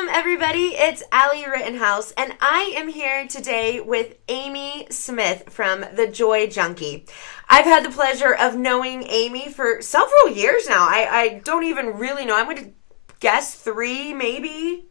Welcome, everybody. It's Allie Rittenhouse, and I am here today with Amy Smith from the Joy Junkie. I've had the pleasure of knowing Amy for several years now. I don't even really know. I'm going to guess three, maybe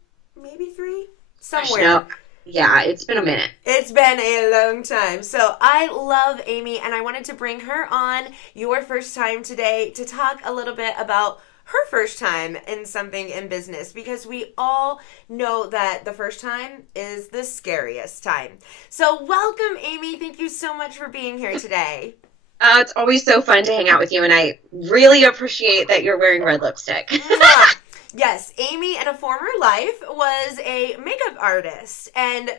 three, somewhere. No. Yeah, it's been a minute. It's been a long time. So I love Amy, and I wanted to bring her on your first time today to talk a little bit about her first time in something in business, because we all know that the first time is the scariest time. So welcome, Amy. Thank you so much for being here today. It's always so fun to hang out with you, and I really appreciate that you're wearing red lipstick. Yes, Amy in a former life was a makeup artist, and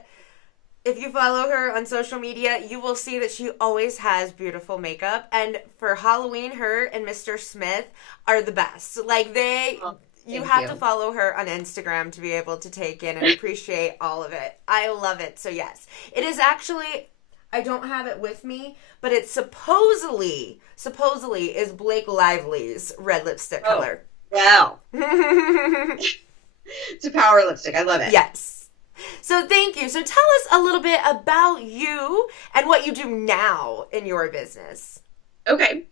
if you follow her on social media, you will see that she always has beautiful makeup. And for Halloween, her and Mr. Smith are the best. Like you have to follow her on Instagram to be able to take in and appreciate all of it. I love it. So yes, it is actually, I don't have it with me, but it supposedly is Blake Lively's red lipstick color. Wow. It's a power lipstick. I love it. Yes. So thank you. So tell us a little bit about you and what you do now in your business. Okay.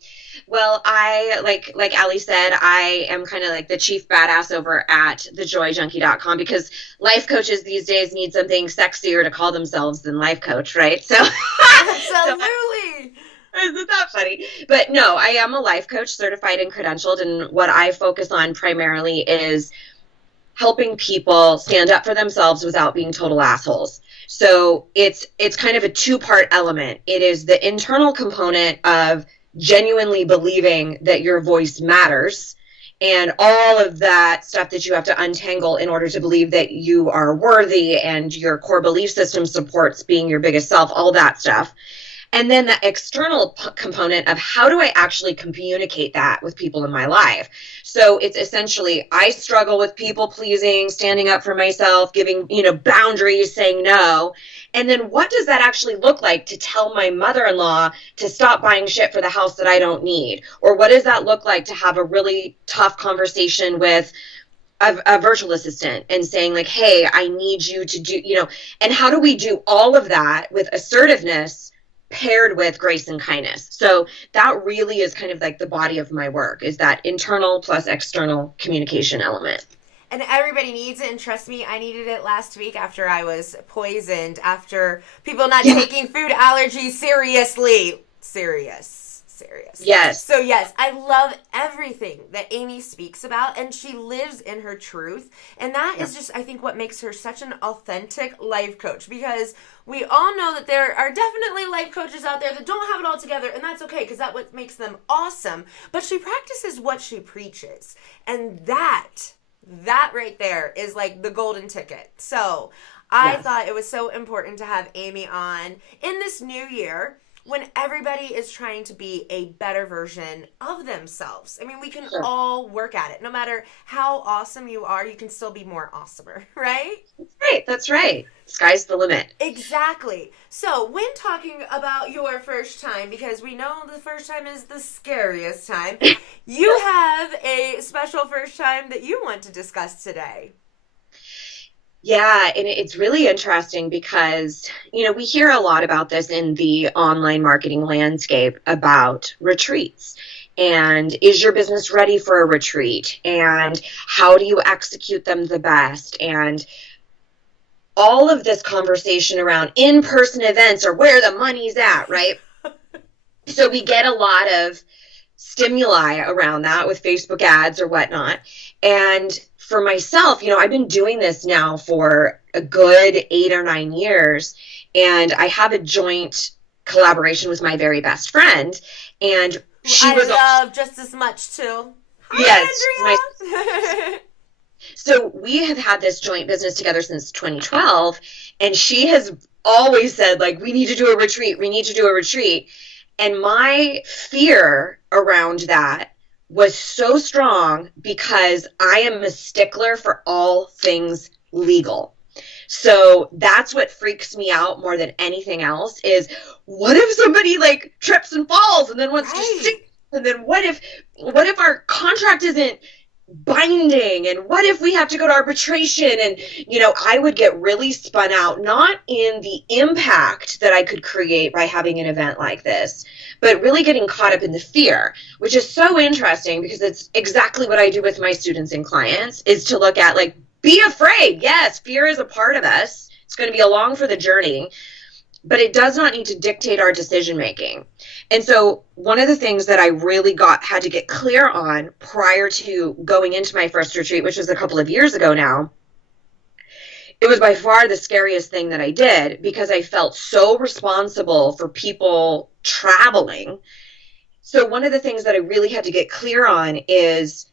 Well, I, like Allie said, I am kind of like the chief badass over at thejoyjunkie.com, because life coaches these days need something sexier to call themselves than life coach, right? So Absolutely. Isn't that funny? But no, I am a life coach, certified and credentialed, and what I focus on primarily is helping people stand up for themselves without being total assholes. So it's kind of a two-part element. It is the internal component of genuinely believing that your voice matters, and all of that stuff that you have to untangle in order to believe that you are worthy, and your core belief system supports being your biggest self, all that stuff. And then the external component of how do I actually communicate that with people in my life? So it's essentially, I struggle with people pleasing, standing up for myself, giving, boundaries, saying no. And then what does that actually look like to tell my mother-in-law to stop buying shit for the house that I don't need? Or what does that look like to have a really tough conversation with a virtual assistant and saying like, hey, I need you to do, and how do we do all of that with assertiveness paired with grace and kindness? So that really is kind of like the body of my work, is that internal plus external communication element. And everybody needs it, and trust me, I needed it last week after I was poisoned, after people not taking food allergies seriously. Serious. Yes. So yes, I love everything that Amy speaks about, and she lives in her truth. And that is just, I think, what makes her such an authentic life coach, because we all know that there are definitely life coaches out there that don't have it all together, and that's okay, because that's what makes them awesome. But she practices what she preaches, and that right there is like the golden ticket. So I thought it was so important to have Amy on in this new year, when everybody is trying to be a better version of themselves. I mean, we can all work at it. No matter how awesome you are, you can still be more awesomer, right? That's right. Sky's the limit. Exactly. So when talking about your first time, because we know the first time is the scariest time, you have a special first time that you want to discuss today. Yeah, and it's really interesting because, we hear a lot about this in the online marketing landscape about retreats. And is your business ready for a retreat? And how do you execute them the best? And all of this conversation around in-person events or where the money's at, right? So we get a lot of stimuli around that with Facebook ads or whatnot. And for myself, I've been doing this now for a good 8 or 9 years, and I have a joint collaboration with my very best friend, and I love just as much too. Yes. So we have had this joint business together since 2012, and she has always said, like, we need to do a retreat. And my fear around that was so strong because I am a stickler for all things legal. So that's what freaks me out more than anything else is, what if somebody like trips and falls and then wants to sue? And then what if our contract isn't binding, and what if we have to go to arbitration? And, I would get really spun out, not in the impact that I could create by having an event like this, but really getting caught up in the fear, which is so interesting because it's exactly what I do with my students and clients, is to look at, like, be afraid. Yes, fear is a part of us. It's going to be along for the journey, but it does not need to dictate our decision making. And so one of the things that I really had to get clear on prior to going into my first retreat, which was a couple of years ago now, it was by far the scariest thing that I did because I felt so responsible for people traveling. So one of the things that I really had to get clear on is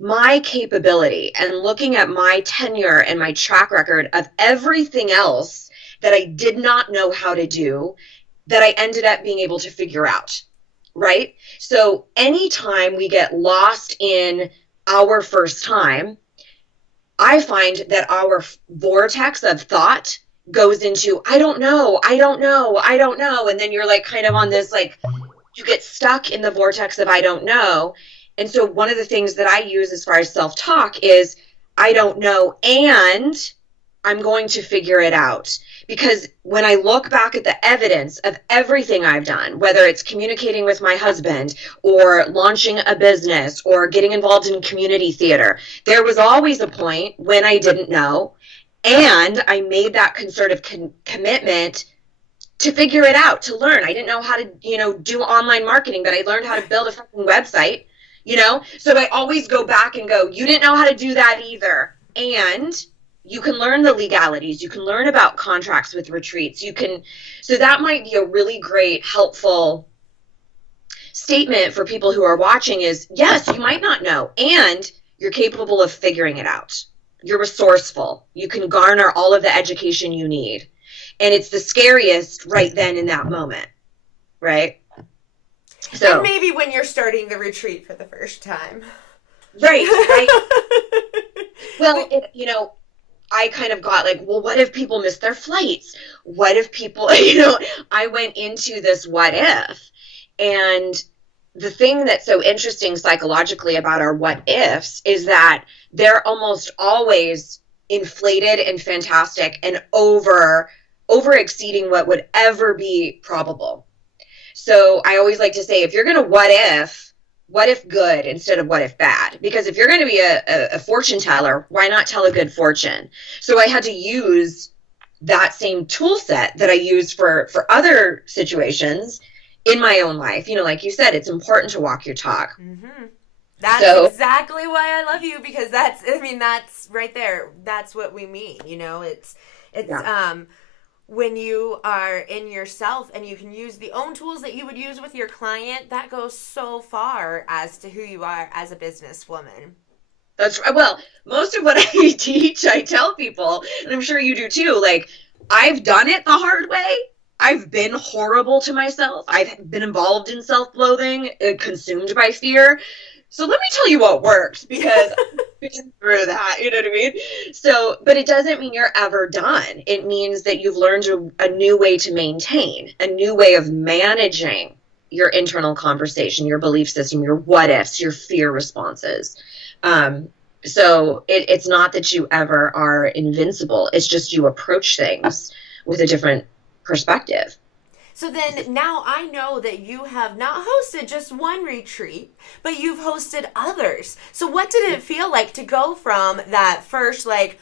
my capability, and looking at my tenure and my track record of everything else that I did not know how to do, that I ended up being able to figure out, right? So anytime we get lost in our first time, I find that our vortex of thought goes into, I don't know. And then you're like kind of on this, like, you get stuck in the vortex of I don't know. And so one of the things that I use as far as self-talk is, I don't know, and I'm going to figure it out. Because when I look back at the evidence of everything I've done, whether it's communicating with my husband or launching a business or getting involved in community theater, there was always a point when I didn't know. And I made that concerted commitment to figure it out, to learn. I didn't know how to, do online marketing, but I learned how to build a fucking website, So I always go back and go, you didn't know how to do that either. And you can learn the legalities. You can learn about contracts with retreats. So that might be a really great, helpful statement for people who are watching is, yes, you might not know, and you're capable of figuring it out. You're resourceful. You can garner all of the education you need. And it's the scariest right then in that moment, right? So, and maybe when you're starting the retreat for the first time. Right. Well, I kind of got like, well, what if people miss their flights? What if people, I went into this what if. And the thing that's so interesting psychologically about our what ifs is that they're almost always inflated and fantastic and over exceeding what would ever be probable. So I always like to say, if you're going to what if good instead of what if bad? Because if you're going to be a fortune teller, why not tell a good fortune? So I had to use that same tool set that I use for other situations in my own life. Like you said, it's important to walk your talk. Mm-hmm. That's exactly why I love you, because that's right there. That's what we mean. It's when you are in yourself and you can use the own tools that you would use with your client, that goes so far as to who you are as a businesswoman. That's right. Well, most of what I teach, I tell people, and I'm sure you do too, like, I've done it the hard way. I've been horrible to myself. I've been involved in self-loathing, consumed by fear. So let me tell you what works, because I've been through that, you know what I mean? So, but it doesn't mean you're ever done. It means that you've learned a new way to maintain, a new way of managing your internal conversation, your belief system, your what ifs, your fear responses. So it's not that you ever are invincible. It's just you approach things with a different perspective. So then now I know that you have not hosted just one retreat, but you've hosted others. So what did it feel like to go from that first, like,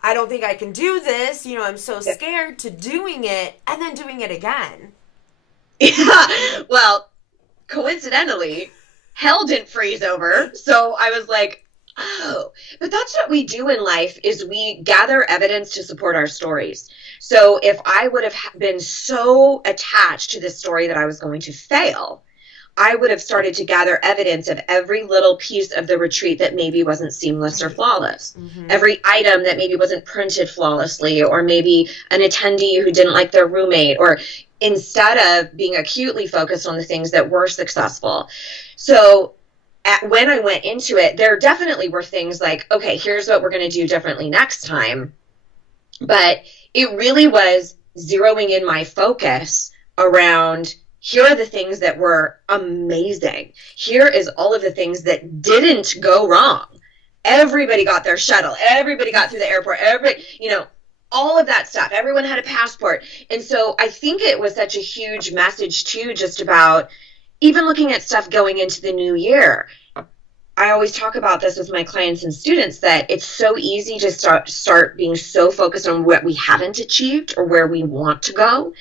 I don't think I can do this, I'm so scared, to doing it and then doing it again? Yeah. Well, coincidentally, hell didn't freeze over. So I was like, oh, but that's what we do in life, is we gather evidence to support our stories. So if I would have been so attached to this story that I was going to fail, I would have started to gather evidence of every little piece of the retreat that maybe wasn't seamless or flawless. Mm-hmm. Every item that maybe wasn't printed flawlessly, or maybe an attendee who didn't like their roommate, or instead of being acutely focused on the things that were successful. So when I went into it, there definitely were things like, okay, here's what we're going to do differently next time. But it really was zeroing in my focus around, here are the things that were amazing. Here is all of the things that didn't go wrong. everybody got their shuttle. Everybody got through the airport. Everybody, all of that stuff. Everyone had a passport. And so I think it was such a huge message too, just about even looking at stuff going into the new year. I always talk about this with my clients and students, that it's so easy to start being so focused on what we haven't achieved or where we want to go.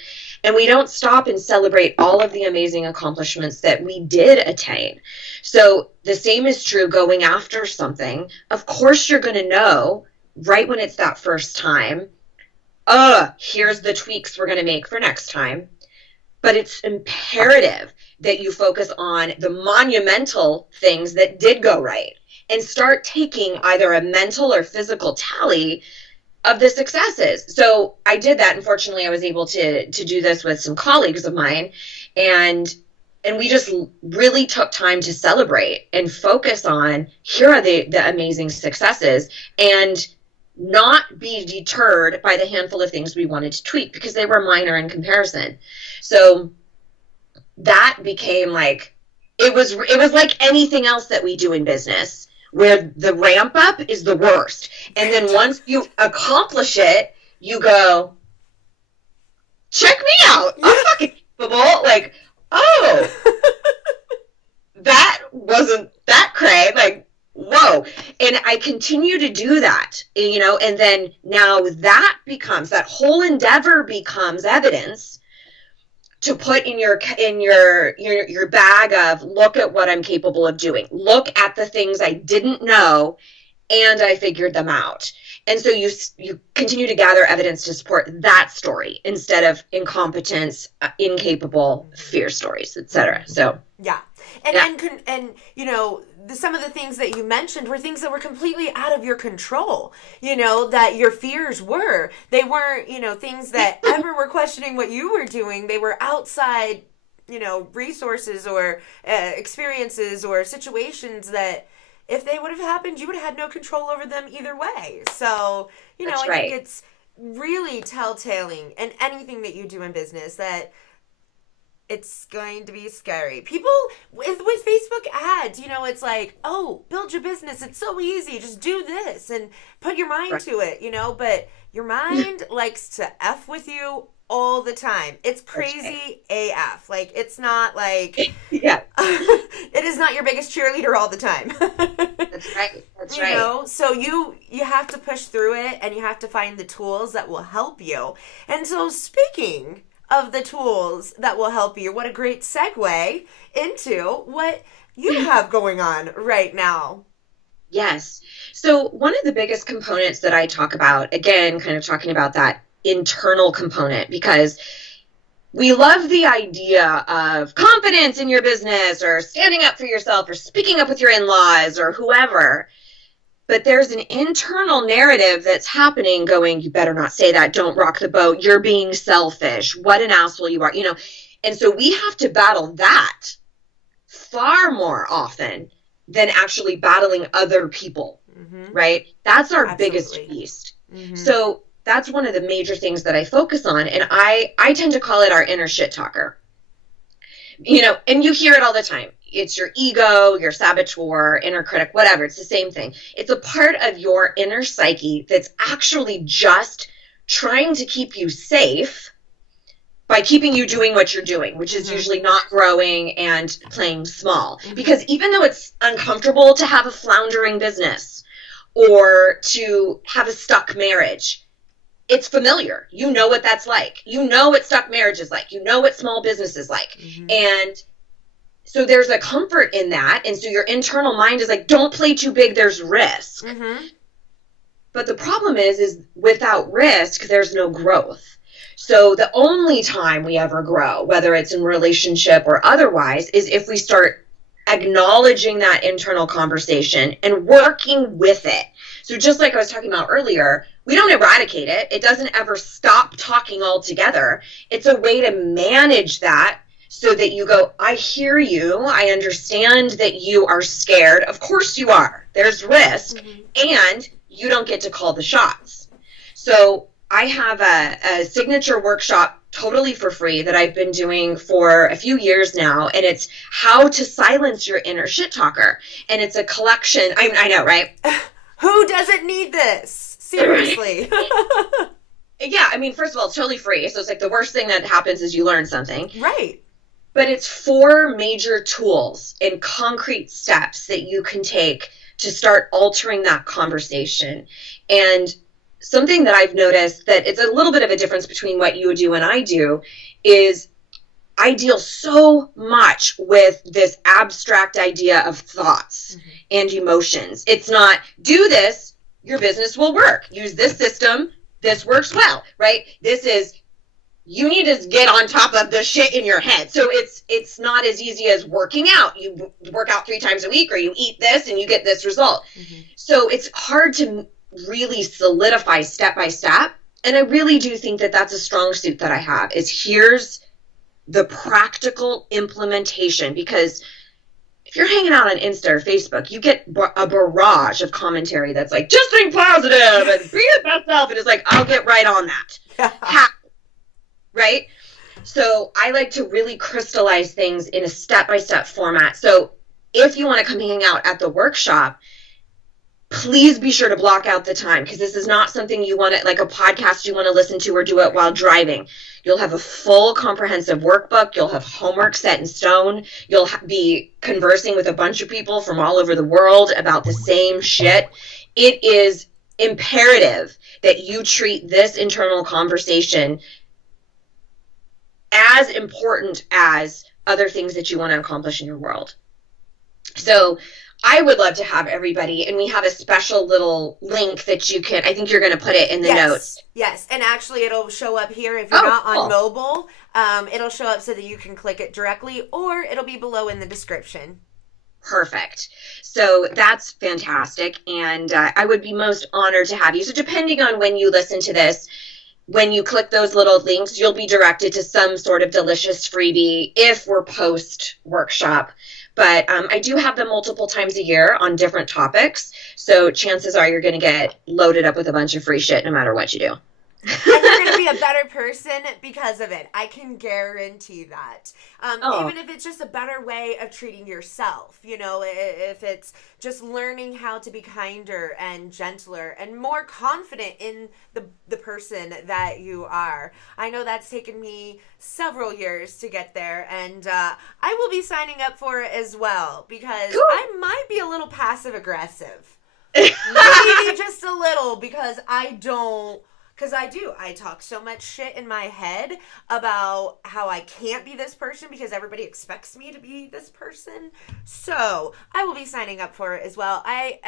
And we don't stop and celebrate all of the amazing accomplishments that we did attain. So the same is true going after something. Of course, you're going to know right when it's that first time, here's the tweaks we're going to make for next time. But it's imperative that you focus on the monumental things that did go right and start taking either a mental or physical tally of the successes. So I did that. Unfortunately, I was able to do this with some colleagues of mine, and we just really took time to celebrate and focus on, here are the amazing successes, and not be deterred by the handful of things we wanted to tweak because they were minor in comparison. So that became like, it was like anything else that we do in business, where the ramp up is the worst. And then once you accomplish it, you go, check me out. I'm fucking capable. Like, oh, that wasn't that cray. Like, whoa. And I continue to do that, and then now that whole endeavor becomes evidence to put in your bag of, look at what I'm capable of doing. Look at the things I didn't know, and I figured them out. And so you continue to gather evidence to support that story instead of incompetence, incapable, fear stories, etc. So yeah. And some of the things that you mentioned were things that were completely out of your control, that your fears were. They weren't, things that ever were questioning what you were doing. They were outside, resources or experiences or situations that if they would have happened, you would have had no control over them either way. So, That's I right. think it's really telltaling in anything that you do in business that it's going to be scary. People with Facebook ads, it's like, oh, build your business. It's so easy. Just do this and put your mind to it, but your mind likes to F with you all the time. It's crazy AF. Like, it's not like, yeah, it is not your biggest cheerleader all the time. That's right. That's right. So you have to push through it, and you have to find the tools that will help you. And so speaking of the tools that will help you, what a great segue into what you have going on right now. Yes. So one of the biggest components that I talk about, again, kind of talking about that internal component, because we love the idea of confidence in your business or standing up for yourself or speaking up with your in-laws or whoever. But there's an internal narrative that's happening going, you better not say that. Don't rock the boat. You're being selfish. What an asshole you are. And so we have to battle that far more often than actually battling other people, right? That's our biggest beast. So that's one of the major things that I focus on. And I tend to call it our inner shit talker. And you hear it all the time. It's your ego, your saboteur, inner critic, whatever. It's the same thing. It's a part of your inner psyche that's actually just trying to keep you safe by keeping you doing what you're doing, which is usually not growing and playing small. Because even though it's uncomfortable to have a floundering business or to have a stuck marriage, it's familiar. You know what that's like. You know what stuck marriage is like. You know what small business is like. And so there's a comfort in that. And so your internal mind is like, don't play too big. There's risk. But the problem is without risk, there's no growth. So the only time we ever grow, whether it's in relationship or otherwise, is if we start acknowledging that internal conversation and working with it. So just like I was talking about earlier, we don't eradicate it. It doesn't ever stop talking altogether. It's a way to manage that so that you go, I hear you. I understand that you are scared. Of course you are. There's risk. And you don't get to call the shots. So I have a signature workshop totally for free that I've been doing for a few years now. And it's how to silence your inner shit talker. And it's a collection. I know, right? Who doesn't need this? Seriously. Yeah. I mean, first of all, it's totally free. So it's like the worst thing that happens is you learn something. Right. But it's 4 major tools and concrete steps that you can take to start altering that conversation. And something that I've noticed that it's a little bit of a difference between what you do and I do is I deal so much with this abstract idea of thoughts and emotions. It's not, do this, your business will work. Use this system, this works well, right? This is, you need to get on top of the shit in your head. So it's not as easy as working out. You work out 3 times a week, or you eat this and you get this result. So it's hard to really solidify step by step. And I really do think that that's a strong suit that I have, is here's the practical implementation. Because if you're hanging out on Insta or Facebook, you get a barrage of commentary that's like, just think positive and be your best self. And it's like, I'll get right on that. Right? So I like to really crystallize things in a step-by-step format. So if you want to come hang out at the workshop, please be sure to block out the time, because this is not something you want to, like a podcast you want to listen to or do it while driving. You'll have a full comprehensive workbook. You'll have homework set in stone. You'll be conversing with a bunch of people from all over the world about the same shit. It is imperative that you treat this internal conversation as important as other things that you want to accomplish in your world. So I would love to have everybody, and we have a special little link that you can, I think you're going to put it in the notes. Yes, and actually it'll show up here if you're not on mobile. It'll show up so that you can click it directly, or it'll be below in the description. Perfect. So that's fantastic, and I would be most honored to have you. So depending on when you listen to this, when you click those little links, you'll be directed to some sort of delicious freebie if we're post-workshop. But I do have them multiple times a year on different topics. So chances are you're going to get loaded up with a bunch of free shit no matter what you do. And you're going to be a better person because of it. I can guarantee that. Even if it's just a better way of treating yourself, you know, if it's just learning how to be kinder and gentler and more confident in the person that you are. I know that's taken me several years to get there, and I will be signing up for it as well, because I might be a little passive aggressive. Maybe just a little, because I talk so much shit in my head about how I can't be this person because everybody expects me to be this person. So I will be signing up for it as well. I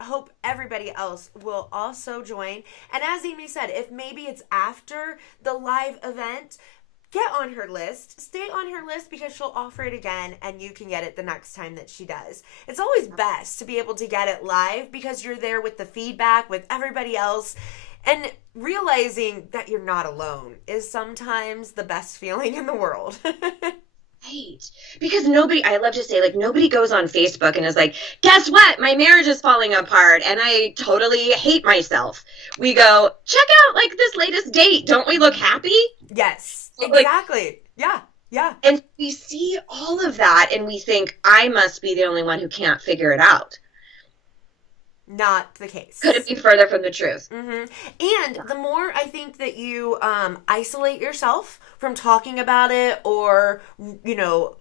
hope everybody else will also join. And as Amy said, if maybe it's after the live event, get on her list, stay on her list, because she'll offer it again and you can get it the next time that she does. It's always best to be able to get it live, because you're there with the feedback with everybody else. And realizing that you're not alone is sometimes the best feeling in the world. Right. Because I love to say, like, nobody goes on Facebook and is like, guess what? My marriage is falling apart and I totally hate myself. We go, check out, like, this latest date. Don't we look happy? Yes, exactly. Like, yeah. And we see all of that and we think, I must be the only one who can't figure it out. Not the case. Could it be further from the truth? And the more I think that you isolate yourself from talking about it, or, you know,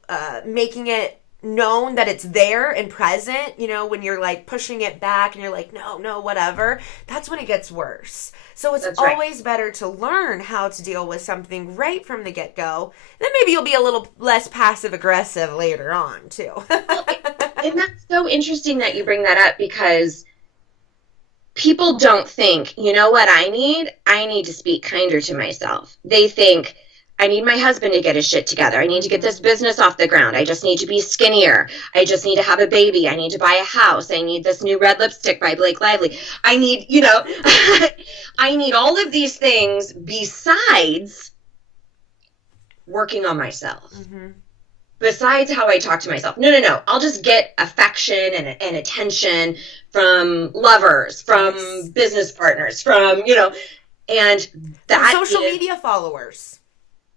making it known that it's there and present, you know, when you're like pushing it back and you're like, no, whatever, that's when it gets worse. So it's always better to learn how to deal with something right from the get-go. Then maybe you'll be a little less passive-aggressive later on, too. And that's so interesting that you bring that up, because people don't think, you know what I need? I need to speak kinder to myself. They think, I need my husband to get his shit together. I need to get this business off the ground. I just need to be skinnier. I just need to have a baby. I need to buy a house. I need this new red lipstick by Blake Lively. I need, you know, I need all of these things besides working on myself. Besides how I talk to myself. No. I'll just get affection and attention from lovers, from business partners, from, you know, and that social media followers.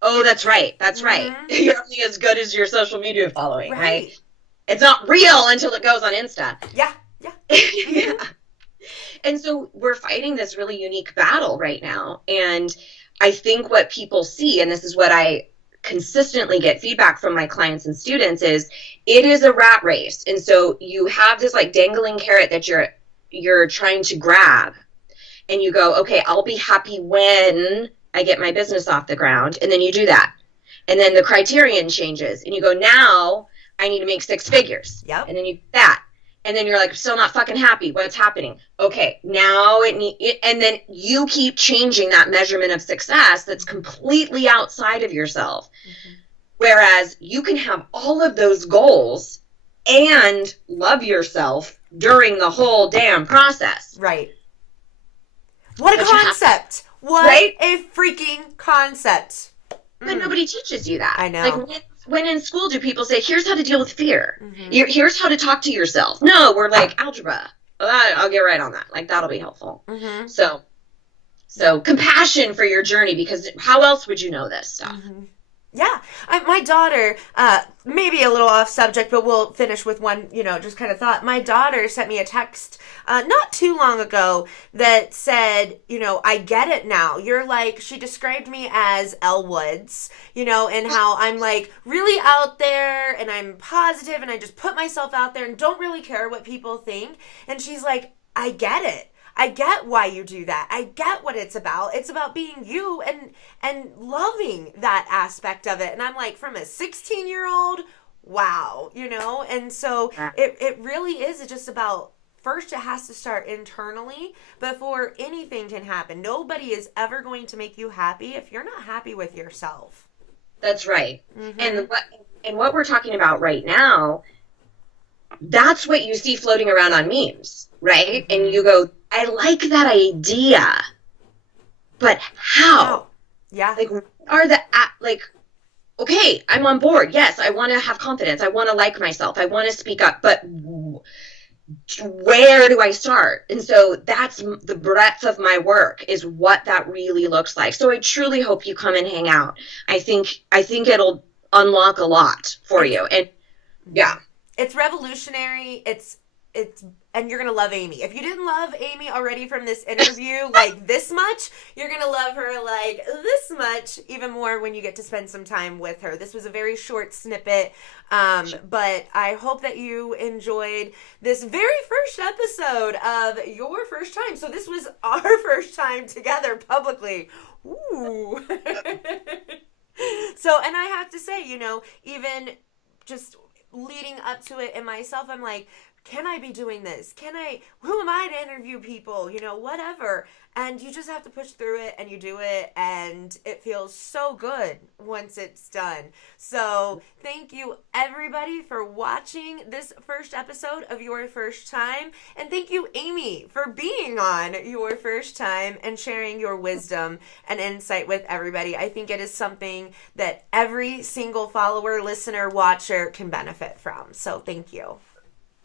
Oh, that's right. That's right. Mm-hmm. You're only as good as your social media following, right? Right. It's not real until it goes on Insta. Yeah. Yeah. Yeah. And so we're fighting this really unique battle right now. And I think what people see, and this is what I consistently get feedback from my clients and students, is it is a rat race. And so you have this like dangling carrot that you're trying to grab, and you go, okay, I'll be happy when I get my business off the ground. And then you do that. And then the criterion changes and you go, now I need to make 6 figures. Yep. And then you do that. And then you're like, still not fucking happy. What's happening? Okay, now and then you keep changing that measurement of success that's completely outside of yourself. Mm-hmm. Whereas you can have all of those goals and love yourself during the whole damn process. Right. What a concept. What right? A freaking concept. But nobody teaches you that. I know. Like when in school do people say, here's how to deal with fear. Mm-hmm. Here's how to talk to yourself. No, we're like, algebra. I'll get right on that. Like, that'll be helpful. Mm-hmm. So compassion for your journey, because how else would you know this stuff? Mm-hmm. Yeah. My daughter, maybe a little off subject, but we'll finish with one, just kind of thought. My daughter sent me a text not too long ago that said, I get it now. You're like, she described me as Elle Woods, and how I'm like really out there and I'm positive and I just put myself out there and don't really care what people think. And she's like, I get it. I get why you do that. I get what it's about. It's about being you and loving that aspect of it. And I'm like, from a 16-year-old, wow, And so it really is just about, first it has to start internally before anything can happen. Nobody is ever going to make you happy if you're not happy with yourself. That's right. Mm-hmm. And what we're talking about right now, that's what you see floating around on memes, right? Mm-hmm. And you go, I like that idea, but how? Yeah. Like, okay, I'm on board. Yes, I want to have confidence. I want to like myself. I want to speak up, but where do I start? And so that's the breadth of my work, is what that really looks like. So I truly hope you come and hang out. I think it'll unlock a lot for you. And yeah. It's revolutionary. It's and you're going to love Amy. If you didn't love Amy already from this interview, like this much, you're going to love her like this much, even more when you get to spend some time with her. This was a very short snippet, but I hope that you enjoyed this very first episode of Your First Time. So this was our first time together publicly. Ooh. So, and I have to say, even just leading up to it in myself, I'm like, can I be doing this? Who am I to interview people? Whatever. And you just have to push through it, and you do it, and it feels so good once it's done. So thank you, everybody, for watching this first episode of Your First Time. And thank you, Amy, for being on Your First Time and sharing your wisdom and insight with everybody. I think it is something that every single follower, listener, watcher can benefit from. So thank you.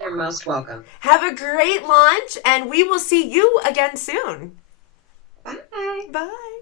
You're most welcome. Have a great launch, and we will see you again soon. Bye. Bye.